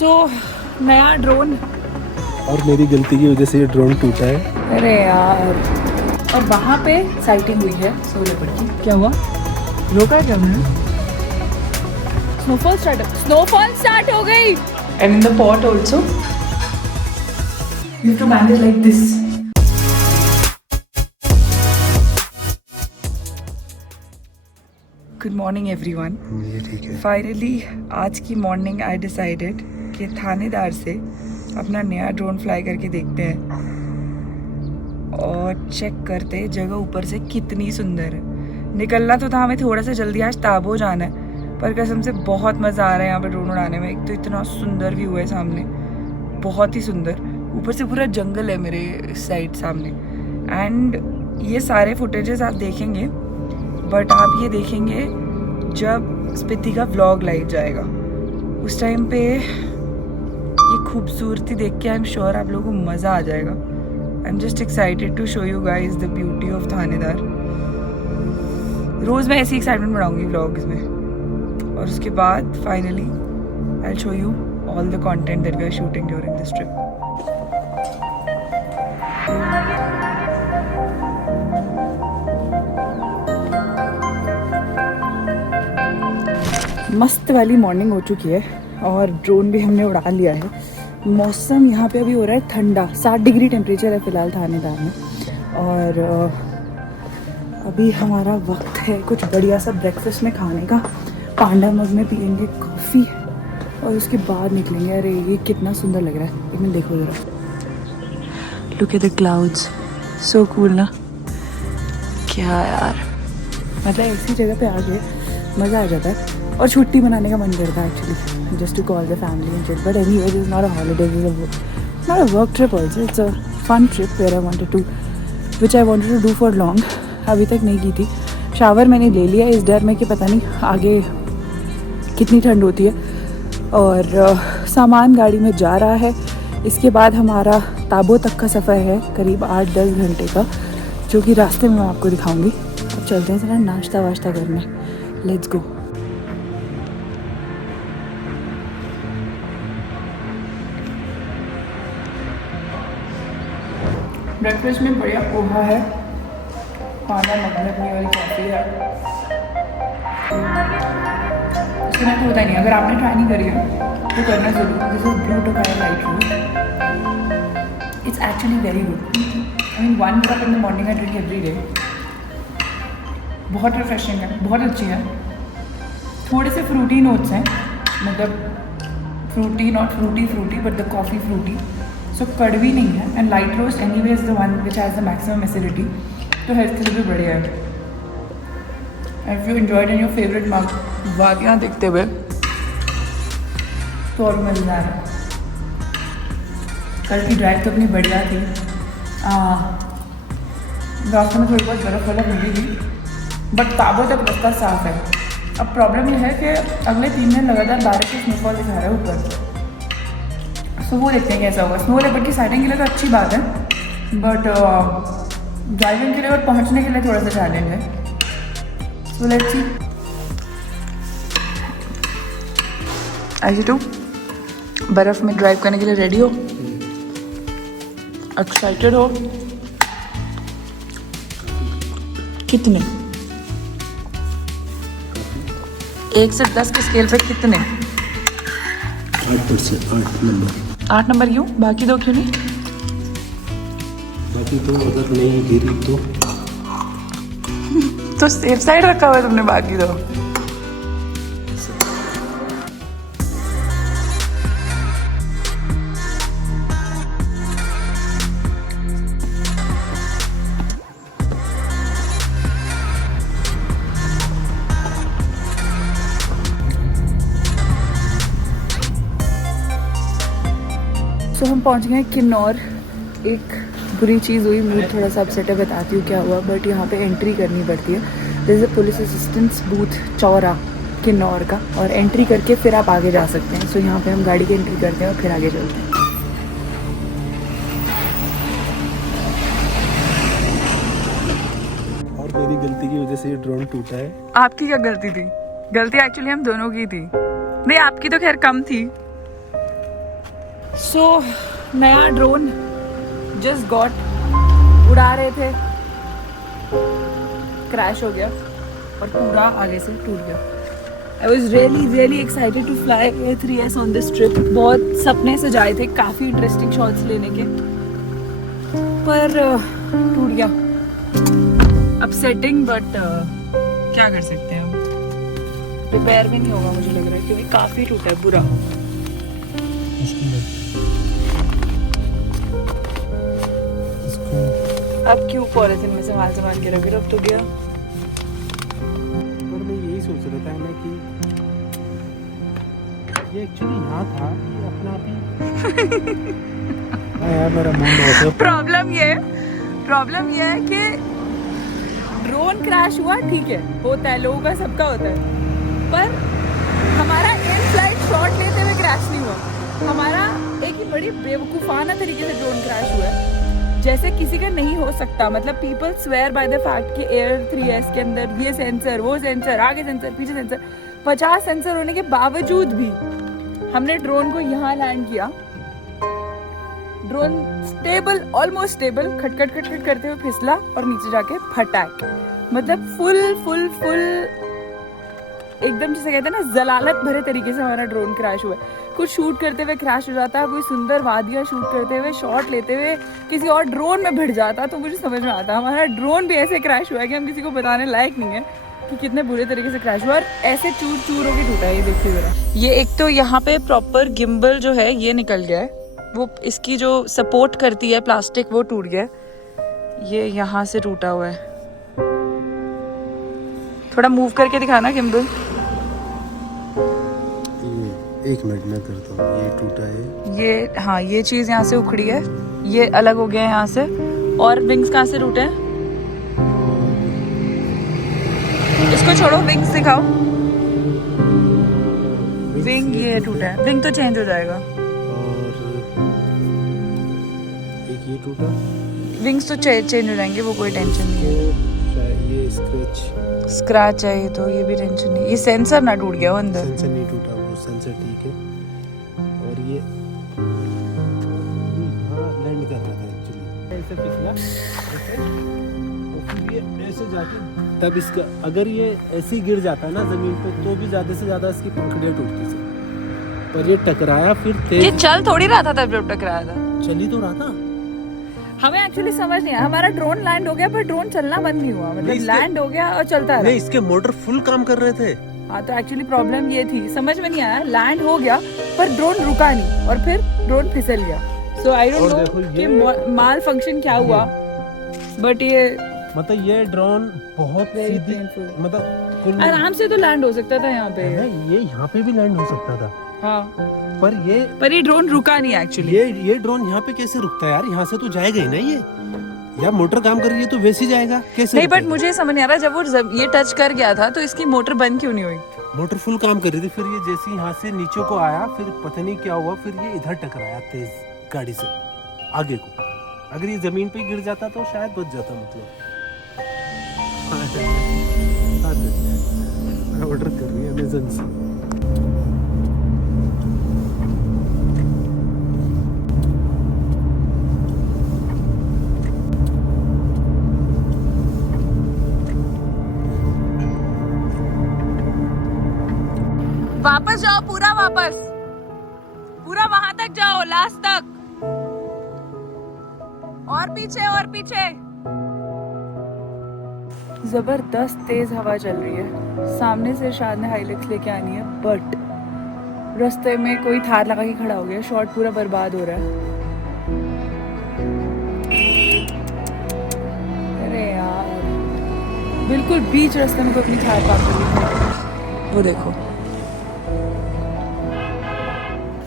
सो नया ड्रोन, और मेरी गलती की वजह से ये ड्रोन टूटा है। अरे यार। और वहाँ पे साइटिंग हुई है सोलेपुर की। क्या हुआ? रोका क्या हमने? स्नोफॉल स्टार्ट हो गई। And in the pot also you have to manage like this. Good morning everyone. ये ठीक है। फाइनली आज की मॉर्निंग आई डिसाइडेड कि थानेदार से अपना नया ड्रोन फ्लाई करके देखते हैं और चेक करते जगह ऊपर से कितनी सुंदर है। निकलना तो था हमें थोड़ा सा जल्दी, आज ताबो जाना है, पर कसम से बहुत मज़ा आ रहा है यहाँ पे ड्रोन उड़ाने में। एक तो इतना सुंदर व्यू है सामने, बहुत ही सुंदर, ऊपर से पूरा जंगल है मेरे साइड सामने। एंड ये सारे फुटेजेस आप देखेंगे, बट आप ये देखेंगे जब स्पीति का व्लॉग लाइव जाएगा, उस टाइम पे ये खूबसूरती देख के आई एम श्योर आप लोगों को मज़ा आ जाएगा। I am just excited to show you guys the beauty of Thanedar. रोज़ मैं ऐसी एक्साइटमेंट बढ़ाऊंगी व्लॉग्स में, और उसके बाद finally I will show you all the content that we are shooting during this trip. मस्त वाली मॉर्निंग हो चुकी है और ड्रोन भी हमने उड़ा लिया है। मौसम यहाँ पे अभी हो रहा है ठंडा, 60 डिग्री टेम्परेचर है फ़िलहाल थानेदार में। और अभी हमारा वक्त है कुछ बढ़िया सा ब्रेकफास्ट में खाने का। पांडा मग में पियेंगे कॉफ़ी और उसके बाद निकलेंगे। अरे ये कितना सुंदर लग रहा है, एक मिनट देखो ज़रा। Look at the clouds, so cool ना। क्या यार, मतलब ऐसी जगह पे आ गए मज़ा आ जाता है। और छुट्टी मनाने का मन करता है actually, just to call the family and chill. But anyways is not a holiday, not a work trip also, it's a fun trip where I wanted to which I wanted to do for long. अभी तक नहीं की थी। Shower मैंने ले लिया इस डर में कि पता नहीं आगे कितनी ठंड होती है। और सामान गाड़ी में जा रहा है। इसके बाद हमारा ताबो तक का सफ़र है करीब 8-10 घंटे का, जो कि रास्ते में मैं आपको दिखाऊंगी। अब चलते हैं जरा नाश्ता वाश्ता करने, लेट्स गो। ब्रेकफास्ट में बढ़िया पोहा है, पाना मखनी अपनी वाली कॉफ़ी है। इसके मैं तो होता ही नहीं, अगर आपने ट्राई नहीं करी है तो करना जरूर। This is blue Tokai light roast, it's actually very good. I mean 1 cup in the morning I drink every day. बहुत रिफ्रेशिंग है, बहुत अच्छी है। थोड़े से फ्रूटी नोट्स हैं, मतलब fruity not fruity but the coffee fruity, so कड़वी नहीं है। And light roast anyway is the one which has the maximum acidity, तो हेल्थ के लिए भी बढ़िया है। If you enjoyed in your favourite mug वादियाँ देखते हुए तो और मज़ेदार है। कल की ड्राइव तो अपनी बढ़िया थी। रास्ते में थोड़ी बहुत बर्फ़ वगैरह मिली थी, बट ताबो तक रास्ता साफ है। अब प्रॉब्लम यह है कि अगले 3 दिन लगातार बारिश से स्नोफॉल दिखा रहा है ऊपर, तो वो देखते हैं कैसा होगा। स्नो लेपर्ड की साइटिंग के लिए तो अच्छी बात है, बट ड्राइविंग के लिए और पहुंचने के लिए थोड़ा सा चैलेंज है। So let's see. ऐसे तो बर्फ़ में ड्राइव करने के लिए रेडी हो, एक्साइटेड हो? कितने? 1 से 10 के स्केल पे कितने? 8 नंबर। 8 नंबर क्यों? बाकी 2 क्यों नहीं? बाकी तो अगर नहीं गिरी तो सेफ साइड रखा हुआ है तुमने बाकी 2। तो हम पहुंच गए किन्नौर। एक बुरी चीज़ हुई, मूड थोड़ा सा अपसेट है, बताती हूँ क्या हुआ। बट यहाँ पे एंट्री करनी पड़ती है। This is a police assistance booth Chaura Kinnaur का, और एंट्री करके फिर आप आगे जा सकते हैं। सो यहाँ पे हम गाड़ी की एंट्री करते हैं और फिर आगे चलते हैं। और मेरी गलती की वजह से ये ड्रोन टूटा है। आपकी क्या गलती थी? गलती एक्चुअली हम दोनों की थी। नहीं, आपकी तो खैर कम थी। सो नया ड्रोन जस्ट गॉट, उड़ा रहे थे, क्रैश हो गया और पूरा आगे से टूट गया। I was really excited to fly A3s on this trip. बहुत सपने सजाए थे काफ़ी इंटरेस्टिंग शॉट्स लेने के, पर टूट गया। अपसेटिंग, बट क्या कर सकते हैं हम। रिपेयर भी नहीं होगा मुझे लग रहा है, क्योंकि काफ़ी टूटा है बुरा। अब क्यों पॉलिथीन में संभाल के रखे, अब तो गया। पर मैं यही सोच रहा था ना कि ये एक्चुअली यहाँ था, ये अपना आप ही यार मेरा मूड ऑफ है। प्रॉब्लम ये है कि ड्रोन क्रैश हुआ, ठीक है, होता है, लोगों का सबका होता है, पर हमारा इन फ्लाइट शॉट लेते हुए क्रैश नहीं हुआ। हमारा एक ही बड़ी बेवकूफाना तरीके से ड्रोन क्रैश हुआ है, जैसे किसी का नहीं हो सकता। मतलब people swear by the fact कि एयर 3s के अंदर ये सेंसर, वो सेंसर, आगे सेंसर, पीछे सेंसर, 50 सेंसर होने के बावजूद भी हमने ड्रोन को यहाँ लैंड किया। ड्रोन स्टेबल, ऑलमोस्ट स्टेबल, खटखट करते हुए फिसला और नीचे जाके फटाक। मतलब फुल एकदम जिसे कहते हैं ना जलालत भरे तरीके से हमारा ड्रोन क्रैश हुआ। कुछ शूट करते हुए क्रैश हो जाता, कोई सुंदर वादियाँ शूट करते हुए, शॉट लेते हुए किसी और ड्रोन में भिड़ जाता, तो मुझे समझ में आता हमारा ड्रोन भी ऐसे क्रैश हुआ है कि हम किसी को बताने लायक नहीं है कि कितने बुरे तरीके से क्रैश हुआ, और ऐसे चूर होके टूटा है। ये देखिए जरा, ये एक तो यहाँ पे प्रॉपर गिम्बल जो है ये निकल गया है, वो इसकी जो सपोर्ट करती है प्लास्टिक वो टूट गया है, ये यहाँ से टूटा हुआ है। थोड़ा मूव करके दिखाना गिम्बल। एक मिनट में करता हूँ, ये टूटा है, ये हाँ, ये चीज यहाँ से उखड़ी है, ये अलग हो गया है यहाँ से। और विंग्स कहाँ से टूटे हैं, इसको छोड़ो, विंग्स दिखाओ। विंग ये टूटा है, विंग तो चेंज हो जाएगा। और एक ये टूटा, विंग्स तो चेंज हो जाएंगे, वो कोई टेंशन नहीं है। ये स्क्रैच है, ये तो ये भी टेंशन नहीं। ये सेंसर ना टूट गया हो अंदर, सेंसर नहीं टूटा, वो सेंसर ठीक है। और ये लैंड कर रहा था एक्चुअली, ऐसे फिसला ऐसे, और फिर ये ऐसे जाके तब इसका, अगर ये ऐसे ही गिर जाता ना जमीन पे तो भी ज्यादा से ज्यादा इसकी पंखुड़ियां टूटती थी, पर ये टकराया फिर तेज। ये चल थोड़ी रहा था तब जब टकराया था, चल ही तो रहा था। हमें एक्चुअली समझ नहीं आया, हमारा ड्रोन लैंड हो गया पर ड्रोन चलना बंद नहीं हुआ, मतलब लैंड हो गया और चलता रहा। नहीं, इसके मोटर फुल काम कर रहे थे। हाँ, तो एक्चुअली प्रॉब्लम ये थी, समझ में नहीं आया, लैंड हो गया पर ड्रोन रुका नहीं और फिर ड्रोन फिसल गया। सो आई डोंट नो कि माल फंक्शन क्या हुआ, बट ये मतलब ये ड्रोन बहुत सीधी, मतलब आराम से तो लैंड हो सकता था यहाँ पे, ये यहाँ पे भी लैंड हो सकता था। हाँ, पर ये ड्रोन रुका नहीं एक्चुअली। ये ड्रोन यहाँ पे कैसे रुकता है यार, यहाँ से तो जाएगा ही ना ये, या मोटर काम कर रही है तो वैसे ही जाएगा कैसे? नहीं, बट मुझे समझ नहीं आ रहा, जब वो ये टच कर गया था तो इसकी मोटर बंद क्यों नहीं हुई? मोटर फुल काम कर रही थी, फिर ये जैसे यहाँ से नीचे को आया, फिर पता नहीं क्या हुआ, फिर ये इधर टकराया तेज गाड़ी से आगे को। अगर ये जमीन पे गिर जाता तो शायद बच जाता। मतलब ऑर्डर कर रही है अमेज़न से। वापस जाओ, पूरा वहां तक जाओ, लास्ट तक, और पीछे। जबरदस्त तेज हवा चल रही है, सामने से शायद ने हाइलक्स लेके आनी है, बट रास्ते में कोई थार लगा के खड़ा हो गया, शॉट पूरा बर्बाद हो रहा है। अरे यार, बिल्कुल बीच रास्ते में कोई अपनी थार पार्क कर ली। वो देखो,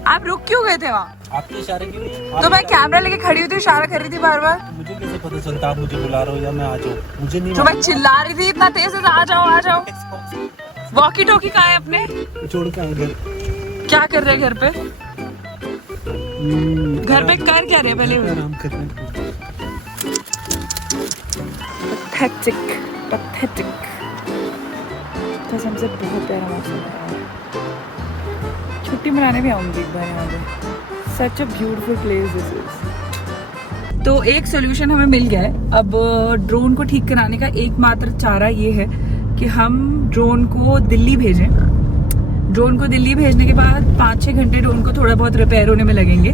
आप रुक क्यों गए थे वहाँ? आपके इशारे के लिए तो मैं कैमरा लेके खड़ी हुई थी, इशारा कर रही थी बार बार। मुझे कैसे पता चलता आप मुझे बुला रहे हो या मैं आ जाऊँ? मुझे नहीं, तो मैं चिल्ला रही थी इतना तेज से, आ जाओ। वॉकी टॉकी कहाँ है अपने? छोड़ के घर। क्या कर रहे घर पे? घर पे कर क्या रहे? पहले आराम कर रहे। पैथेटिक। कसम से बहुत प्यारा मौसम है। छुट्टी मनाने भी आऊंगी एक बार यहाँ पे। Such a beautiful place this is. तो एक सोल्यूशन हमें मिल गया है। अब ड्रोन को ठीक कराने का एकमात्र चारा ये है कि हम ड्रोन को दिल्ली भेजें। ड्रोन को दिल्ली भेजने के बाद 5-6 घंटे ड्रोन को थोड़ा बहुत रिपेयर होने में लगेंगे,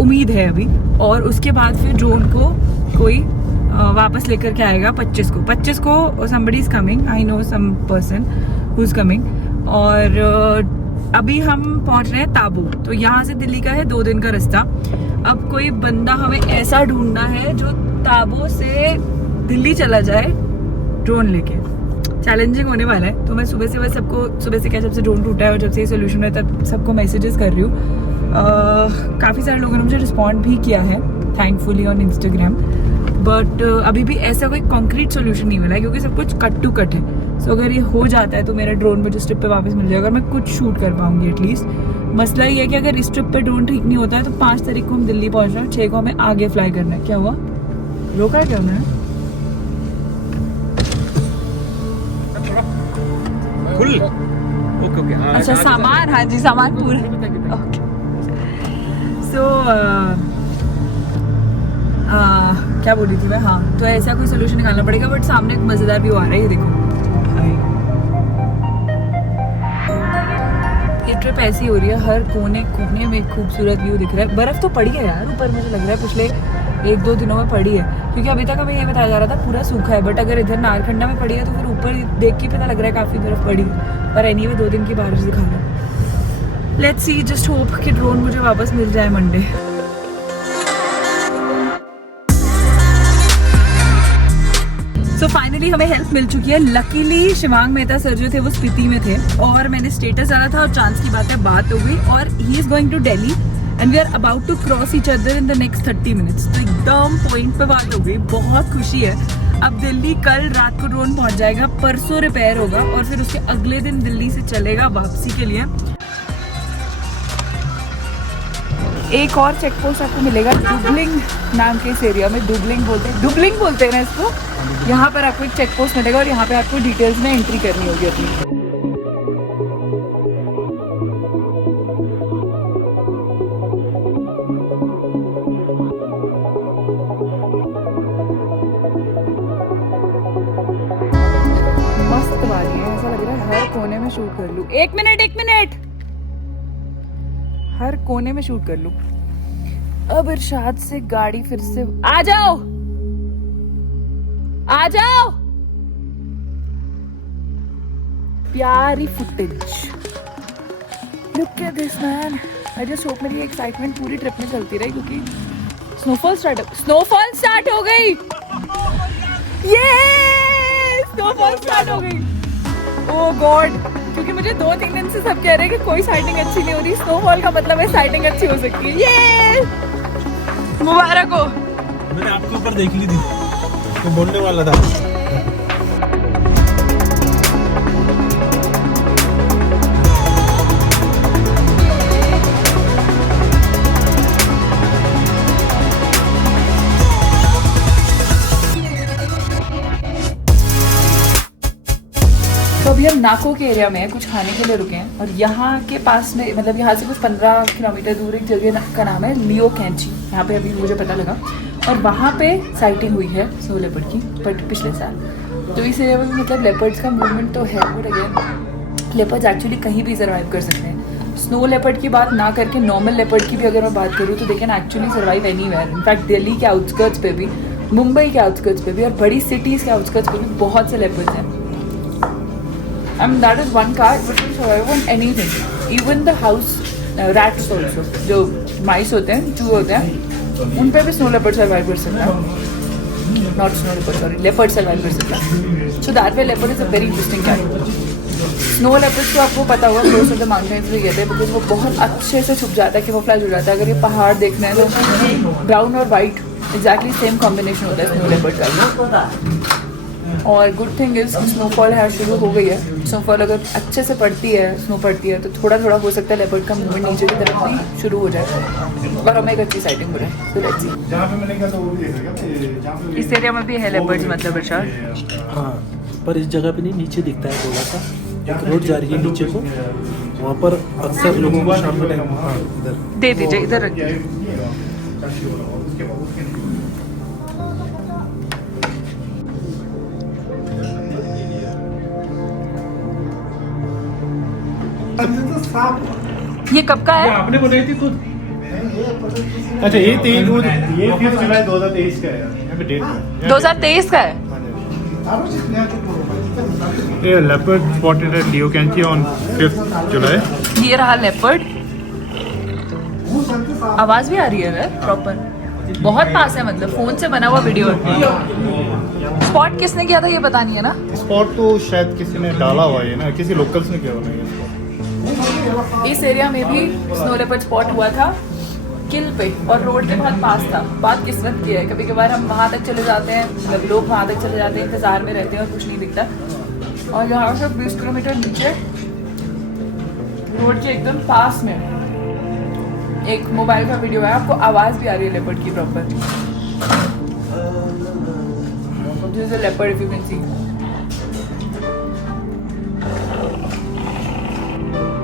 उम्मीद है अभी। और उसके बाद फिर ड्रोन को कोई वापस लेकर के आएगा 25 को somebody is coming, I know some person who's coming। और अभी हम पहुंच रहे हैं ताबू। तो यहाँ से दिल्ली का है 2 दिन का रास्ता। अब कोई बंदा हमें ऐसा ढूंढना है जो ताबू से दिल्ली चला जाए ड्रोन लेके। चैलेंजिंग होने वाला है। तो मैं सुबह से जब से ड्रोन टूटा है और जब से ये सोल्यूशन है तब सबको मैसेजेस कर रही हूँ। काफ़ी सारे लोगों ने मुझे रिस्पॉन्ड भी किया है थैंकफुली ऑन इंस्टाग्राम। बट अभी भी ऐसा कोई कॉन्क्रीट सोल्यूशन नहीं मिला है क्योंकि सब कुछ कट टू कट है। सो अगर ये हो जाता है तो मेरा ड्रोन मुझे इस ट्रिप पे वापस मिल जाएगा और मैं कुछ शूट कर पाऊंगी एटलीस्ट। मसला ये है कि अगर इस ट्रिप पे ड्रोन ठीक नहीं होता है तो 5 तारीख को हम दिल्ली पहुंच रहे हैं, 6 को हमें आगे फ्लाई करना है। क्या हुआ? रोका है क्या उन्होंने? ओके हाँ, अच्छा सामान, हाँ जी सामान पूरा। ओके सो क्या बोल रही थी मैं? हाँ, तो ऐसा कोई सोल्यूशन निकालना पड़ेगा। बट सामने एक मजेदार व्यू आ रहा है, ये देखो। ये ट्रिप ऐसी हो रही है, हर कोने कोने में एक खूबसूरत व्यू दिख रहा है। बर्फ तो पड़ी है यार ऊपर, मुझे लग रहा है पिछले 1-2 दिनों में पड़ी है क्योंकि अभी तक हमें ये बताया जा रहा था पूरा सूखा है। बट अगर इधर नारखंडा में पड़ी है तो फिर ऊपर देख के पता लग रहा है काफी बर्फ पड़ी है। पर एनीवे 2 दिन की बारिश दिखा रहा है। लेट्स सी, जस्ट होप कि ड्रोन मुझे वापस मिल जाए मंडे। तो फाइनली हमें हेल्प मिल चुकी है। लकीली शिवांग मेहता सर जो थे वो स्पीति में थे और मैंने स्टेटस डाला था और चांस की बात है बात हो गई और he is going to Delhi and we are about to cross each other in the next 30 minutes. तो एकदम पॉइंट पे बात हो गई, बहुत खुशी है। अब दिल्ली कल रात को ड्रोन पहुंच जाएगा, परसों रिपेयर होगा और फिर उसके अगले दिन दिल्ली से चलेगा वापसी के लिए। एक और चेक पोस्ट आपको मिलेगा डुबलिंग नाम के इस एरिया में। डुबलिंग बोलते हैं ना इसको। यहाँ पर आपको एक चेक पोस्ट मिलेगा और यहाँ पे आपको डिटेल्स में एंट्री करनी होगी अपनी। मस्त वाली है, ऐसा लग रहा है हर कोने में शूट कर लूं। एक मिनट, हर कोने में शूट कर लूं। अब इरशाद से गाड़ी फिर से आ जाओ प्यारी footage. Look at this man. I just hope मेरी एक्साइटमेंट पूरी ट्रिप में चलती रही क्योंकि स्नोफॉल स्टार्ट हो गई। ये स्नोफॉल स्टार्ट हो गई। ओह गॉड, क्योंकि मुझे 2-3 दिन से सब कह रहे हैं कि कोई साइटिंग अच्छी नहीं हो रही। स्नोफॉल का मतलब है साइटिंग अच्छी हो सकती है। ये मुबारक हो। मैंने आपके ऊपर देख ली थी तो बोलने वाला था। तो अभी हम नाको के एरिया में कुछ खाने के लिए रुके हैं और यहाँ के पास में मतलब यहाँ से कुछ 15 किलोमीटर दूर एक जगह का नाम है लियो कैंची। यहाँ पे अभी मुझे पता लगा और वहाँ पे साइटिंग हुई है स्नो लेपर्ड की बट पिछले साल। तो इस एरिया में मतलब लेपर्ड्स का मूवमेंट तो है बट अगेन लेपर्ड्स एक्चुअली कहीं भी सर्वाइव कर सकते हैं। स्नो लेपर्ड की बात ना करके नॉर्मल लेपर्ड की भी अगर मैं बात करूँ तो they can actually survive anywhere. In fact Delhi के आउटस्कर्ट्स पे भी, मुंबई के आउटस्कर्ट्स पे भी और बड़ी सिटीज़ के आउटस्कर्ट्स पे भी बहुत से लेपर्ड्स हैं। That is one cat which will survive on anything, even the house rats also. जो mice होते हैं, चूहे होते हैं, उन पे भी snow leopard survive कर सकता है। Not snow leopard, sorry, leopard survive कर सकता है। So that way leopard is a very interesting cat. Snow leopards तो आपको पता होगा close to the mountains भी कहते हैं because वो बहुत अच्छे से छुप जाता है, camouflage हो जाता है। अगर ये पहाड़ देखना है तो brown और white exactly same combination होता है snow leopard का। और गुड थिंग इज स्नोफॉल है शुरू हो गई है। स्नोफॉल अगर अच्छे से पड़ती है, स्नो पड़ती है तो थोड़ा थोड़ा हो सकता है लेपर्ड का मूवमेंट नीचे की तरफ भी शुरू हो जाए और हमें एक अच्छी साइटिंग हो रहा है। तो लेट्स सी। इस एरिया में भी है लेपर्ड्स मतलब इरशाद। हाँ, पर इस जगह पे नहीं, नीचे दिखता है थोड़ा सा। एक रोड जा रही है नीचे को वहाँ पर अक्सर लोगों को शाम के टाइम, हाँ इधर दे दीजिए, इधर रखिए। ये कब का है? आपने बनाई थी खुद? अच्छा ये 5 जुलाई 2023 का है, डेट में 2023 का है। ये लेपर्ड स्पॉटेड एट लियो कैंची ऑन 5 जुलाई। ये रहा लेपर्ड। आवाज भी आ रही है प्रॉपर, बहुत पास है, मतलब फोन से बना हुआ वीडियो। स्पॉट किसने किया था ये पता नहीं है ना? स्पॉट तो शायद किसी ने डाला हुआ है ना, किसी लोकल्स ने किया हुआ है इसको। इस एरिया में भी स्नो लेपर्ड स्पॉट हुआ था, किल पे, और रोड के बहुत पास था। बात किस्मत की है, कभी कभार हम वहाँ तक चले जाते हैं, मतलब लोग वहाँ तक चले जाते हैं, इंतजार में रहते हैं और कुछ नहीं दिखता। और यहाँ से 20 किलोमीटर नीचे रोड के एकदम पास में एक मोबाइल का वीडियो है, आपको आवाज भी आ रही है लेपर्ड की proper. This is a leopard, if you can see.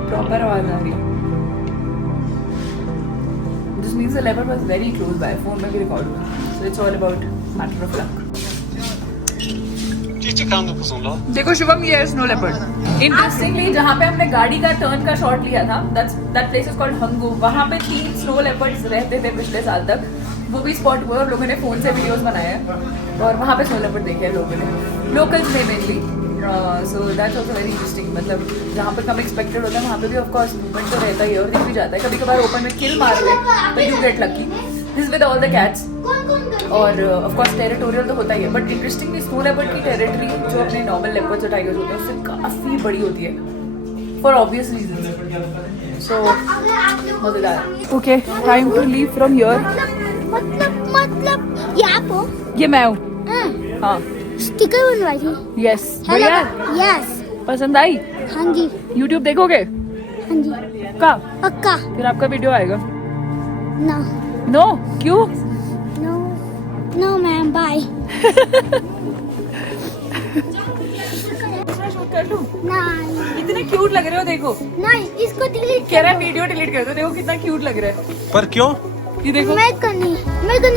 Proper आवाज आ रही है। This means the leopard was very close by. Phone में भी रिकॉर्ड हुआ, so it's all about matter of luck. देखो शुभम, ये है स्नो लेपर्ड। इंटरेस्टिंगली जहाँ पे हमने गाड़ी का टर्न का शॉट लिया था, that place is called Hangu, वहाँ पे 3 स्नो लेपर्ड्स रहते थे पिछले साल तक। वो भी स्पॉट हुए और लोगों ने फोन से वीडियोस बनाए हैं और वहाँ पे स्नो लेपर्ड देखे हैं लोगों ने, लोकल्स में mainly. So that's also very interesting. मतलब जहाँ पर कम एक्सपेक्टेड होता है वहाँ पे भी ऑफ कोर्स मूवमेंट तो रहता ही है और दिख भी जाता है। कभी कभार ओपन में किल मार ले तो you get lucky. This with all the cats. और ऑफ कोर्स टेरिटोरियल तो होता ही है, बट इंटरेस्टिंगली स्नो लेपर्ड की टेरिटरी जो अपने नॉर्मल लेपर्ड्स और टाइगर्स होते हैं उससे काफ़ी बड़ी होती है, फॉर ऑब्वियस रीजन। सो मजेदार। Okay, time to leave from here. मतलब ये आप हो? ये मैं हूँ। हाँ, स्टिकर बनवाई थी। यस। हेलो। बढ़िया, यस। पसंद आई? हाँ जी। YouTube देखोगे? हाँ जी। का पक्का। फिर आपका वीडियो आएगा। नो। नो? क्यों? No no ma'am, bye. कर लूं? नहीं इतने क्यूट लग रहे हो, देखो। नहीं, इसको डिलीट कह रहा है वीडियो डिलीट कर दो, देखो कितना क्यूट लग रहा है। पर क्यों? ये देखो। मेरे को नहीं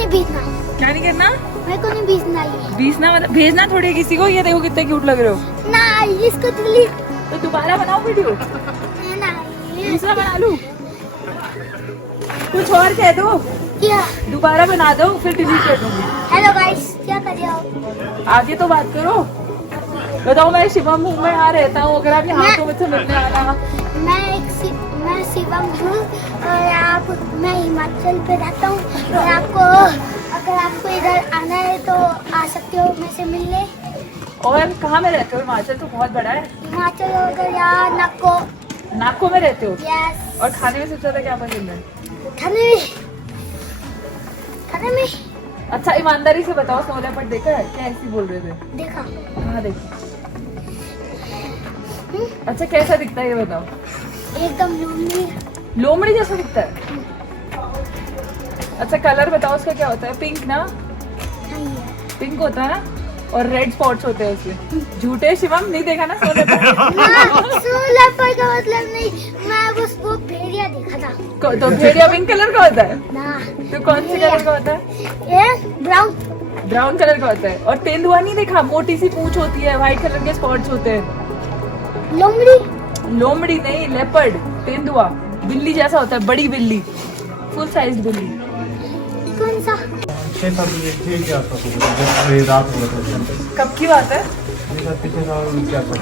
भेजना। क्या नहीं करना? मेरे को नहीं भेजना ये। भेजना मतलब भेजना थोड़ी है किसी को। ये देखो कितने क्यूट लग रहे हो। नहीं, इसको डिलीट। तो दोबारा बनाओ वीडियो, नहीं। दूसरा बना लूं? कुछ और कह दो, क्या? दोबारा बना दो, फिर डिलीट कर दूंगी। हेलो गाइस, क्या कर रहे हो? आगे तो बात करो। बताओ, मैं शिवम हूँ, मैं यहाँ रहता हूँ, अगर आप यहाँ तो मुझसे मिलने आना। मैं शिवम हूँ और मैं हिमाचल पे रहता हूँ और अगर आपको इधर आना है तो आ सकते हो मुझसे मिलने। और कहाँ में रहते हो? हिमाचल तो बहुत बड़ा है। हिमाचल अगर यहाँ नाको में रहते हो? यस। और खाने में सबसे ज्यादा क्या पसंद है? खाने में अच्छा ईमानदारी से बताओ, स्नो लेपर्ड देखा है क्या? ऐसे बोल रहे थे। देखा। कहाँ देखा? अच्छा कैसा दिखता है ये बताओ? एकदम लोमड़ी जैसा दिखता है। अच्छा कलर बताओ उसका क्या होता है? पिंक ना? पिंक होता है ना, और रेड स्पॉट्स होते हैं उसके। झूठे शिवम, नहीं देखा ना स्नो लेपर्ड? स्नो लेपर्ड का मतलब नहीं, मैं बस वो भेड़िया देखा था। तो भेड़िया पिंक कलर का होता है ना। तो कौन से कलर का होता है? ये ब्राउन कलर का होता है। और तेंदुआ नहीं देखा? मोटी सी पूंछ होती है, व्हाइट कलर के स्पॉट्स होते हैं। लोमड़ी नहीं, लेपर्ड, तेंदुआ बिल्ली जैसा होता है, बड़ी बिल्ली, फुल साइज बिल्ली। कौन सा? 6 साल के क्या रात हो रहा था। कब की बात है? पिछले साल क्या था?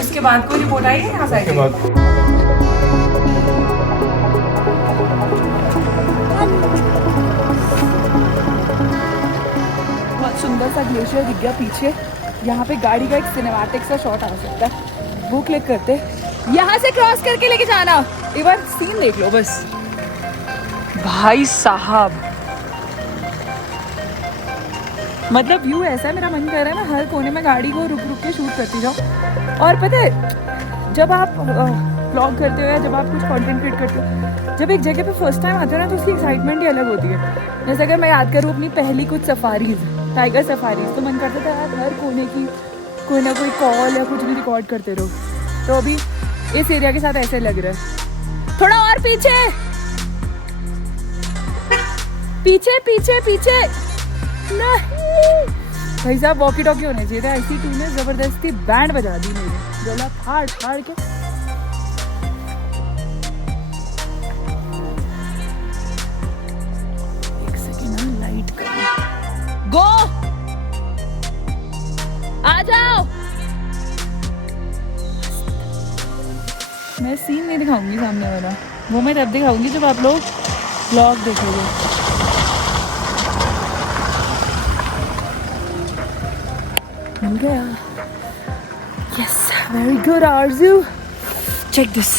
उसके बाद कोई रिपोर्ट आई है यहाँ से? उसके बाद बहुत सुंदर सा ग्लेशियर दिख गया पीछे। यहाँ पे गाड़ी का एक सिनेमैटिक सा शॉट आ सकता है, वो क्लिक करते। यहाँ से क्रॉस करके लेके जाना, एक बार सीन देख लो बस। भाई साहब, मतलब व्यू ऐसा है, मेरा मन कर रहा है ना हर कोने में गाड़ी को रुक रुक के शूट करती जाओ। और पता है जब आप व्लॉग करते हो या जब आप कुछ कंटेंट क्रिएट करते हो, जब एक जगह पे फर्स्ट टाइम आते हो ना तो उसकी एक्साइटमेंट ही अलग होती है। जैसे अगर मैं याद करूँ अपनी पहली कुछ सफारीज, टाइगर सफारीज, तो मन करता था यार हर कोने की कोई ना कोई कॉल या कुछ भी रिकॉर्ड करते रहो। तो अभी इस एरिया के साथ ऐसे लग रहा है। थोड़ा और पीछे पीछे पीछे पीछे। नहीं भाई साहब, वॉकी टॉकी होने चाहिए था। IC2 ने जबरदस्ती बैंड बजा दी मेरी, गला फाड़ फाड़ के। एक सेकेंड ना, लाइट कर। गो आ जाओ। मैं सीन नहीं दिखाऊंगी सामने वाला, वो मैं तब दिखाऊंगी जब आप लोग ब्लॉग देखोगे। मिल गया। Yes, very good Arzoo. Check this.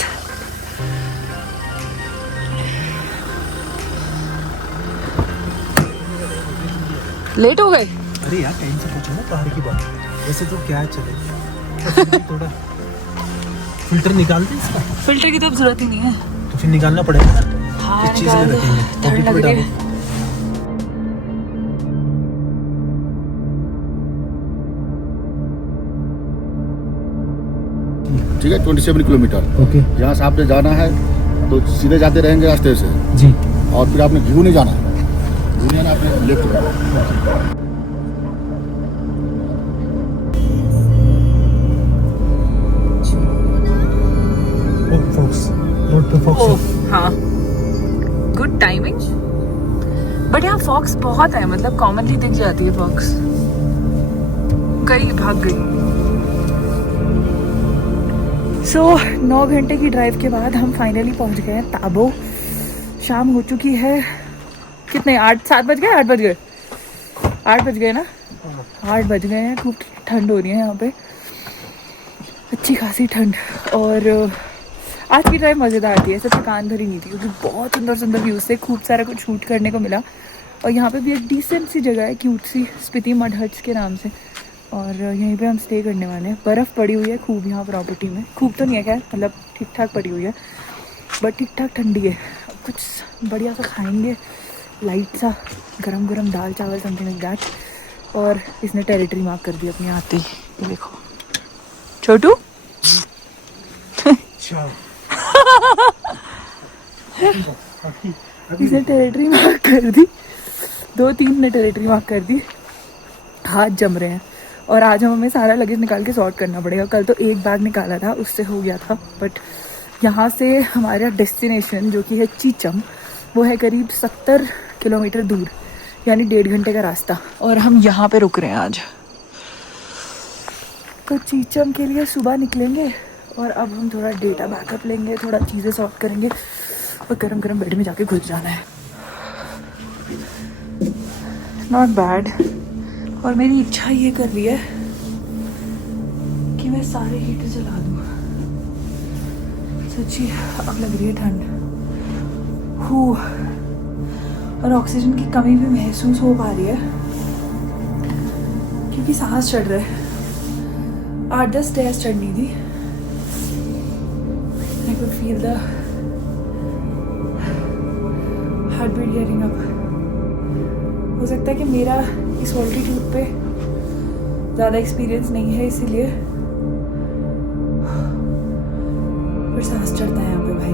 Late हो गए? अरे यार टाइम से पूछो ना पहाड़ की बात। वैसे तो क्या चले थोड़ा फिल्टर निकाल दे इसका। फिल्टर की तो अब जरूरत ही नहीं है, तो फिर निकालना पड़ेगा ना। हाँ, इस चीज में रखेंगे, पॉकेट में डालो। ठीक है, 27 किलोमीटर। ओके यहाँ से आपने जाना है तो सीधे जाते रहेंगे रास्ते से, जी। और फिर आपने व्यू नहीं जाना है, व्यू नहीं आना, आपने लेफ्ट जाना। रोड पे फॉक्स। हाँ, गुड टाइमिंग। बट यहाँ फॉक्स बहुत है, मतलब कॉमनली दिख जाती है फॉक्स। गई, भाग गई। सो 9 घंटे की ड्राइव के बाद हम फाइनली पहुंच गए हैं ताबो। शाम हो चुकी है। कितने, 7 बज गए? 8 बज गए, 8 बज गए ना, 8 बज गए हैं। खूब ठंड हो रही है यहाँ पे, अच्छी खासी ठंड। और आज की ड्राइव मज़ेदार थी, ऐसे थकान भरी नहीं थी, क्योंकि बहुत सुंदर सुंदर व्यूज़ थे, खूब सारा कुछ शूट करने को मिला। और यहाँ पे भी एक डिसेंट सी जगह है, क्यूट सी, स्पीति मड हट्स के नाम से। और यहीं पे हम स्टे करने वाले हैं। बर्फ़ पड़ी हुई है खूब यहाँ प्रॉपर्टी में। खूब तो नहीं है खैर, मतलब ठीक ठाक पड़ी हुई है, बट ठीक ठाक ठंडी है। कुछ बढ़िया सा खाएंगे, लाइट सा गरम गरम दाल चावल समथिंग लाइक दैट। और इसने टेरिटरी मार्क कर दी अपने आते ही, ये देखो छोटू। इसने टेरिटरी मार्क कर दी, 2-3 ने टेरिटरी मार्क कर दी। हाथ जम रहे हैं। और आज हमें सारा लगेज निकाल के सॉर्ट करना पड़ेगा। कल तो एक बैग निकाला था, उससे हो गया था। बट यहाँ से हमारा डेस्टिनेशन जो कि है चीचम, वो है करीब 70 किलोमीटर दूर, यानी 1.5 घंटे का रास्ता। और हम यहाँ पे रुक रहे हैं आज। तो चीचम के लिए सुबह निकलेंगे और अब हम थोड़ा डेटा बैकअप लेंगे, थोड़ा चीज़ें सॉर्ट करेंगे और गरम गरम बेड में जाके घुस जाना है। Not bad. और मेरी इच्छा ये कर रही है कि मैं सारे हीटर जला दूँ। सच्ची अब लग रही है ठंड। और ऑक्सीजन की कमी भी महसूस हो पा रही है, क्योंकि सांस चढ़ रहा है। 8-10 स्टेयर्स चढ़नी थी। I could feel the heartbeat getting up. हो सकता है कि मेरा इस ऑल्टीट्यूड पे ज़्यादा एक्सपीरियंस नहीं है, इसीलिए पर सांस चढ़ता है यहाँ पे भाई।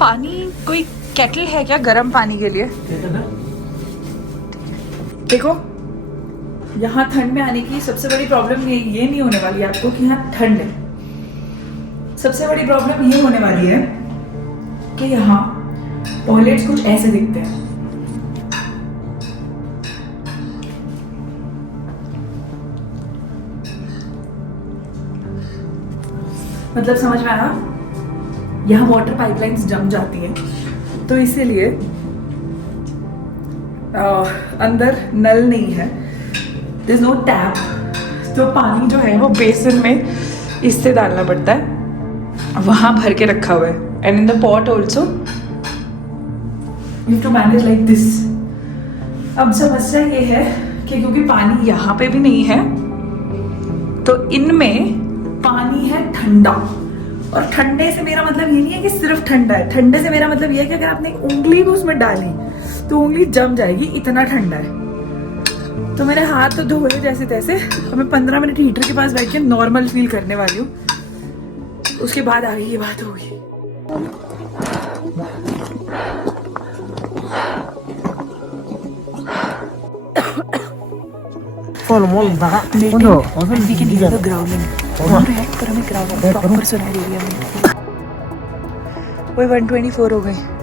पानी कोई केटल है क्या गर्म पानी के लिए? देखो यहाँ ठंड में आने की सबसे बड़ी प्रॉब्लम ये नहीं होने वाली है आपको कि यहाँ ठंड है। सबसे बड़ी प्रॉब्लम ये होने वाली है कि यहाँ टॉयलेट्स कुछ ऐसे दिखते हैं। मतलब समझ में आया? यहाँ वाटर पाइपलाइंस जम जाती हैं, तो इसीलिए अंदर नल नहीं है, देयर इज नो टैप। तो पानी जो है वो बेसिन में इससे डालना पड़ता है, वहाँ भर के रखा हुआ है। And in the pot also you have to manage like this. अब समस्या ये है कि क्योंकि पानी यहाँ पे भी नहीं है, तो इनमें पानी है ठंडा और ठंडे से मेरा मतलब ये नहीं है कि सिर्फ ठंडा है, ठंडे से मेरा मतलब ये है कि अगर आपने उंगली भी उसमें डाली तो उंगली जम जाएगी, इतना ठंडा है। तो मेरे हाथ तो धोए जैसे तैसे, और मैं 15 मिनट हीटर के पास बैठ के नॉर्मल फील करने वाली हूँ, उसके बाद आगे ये बात होगी। ग्राउंड 124 हो गए।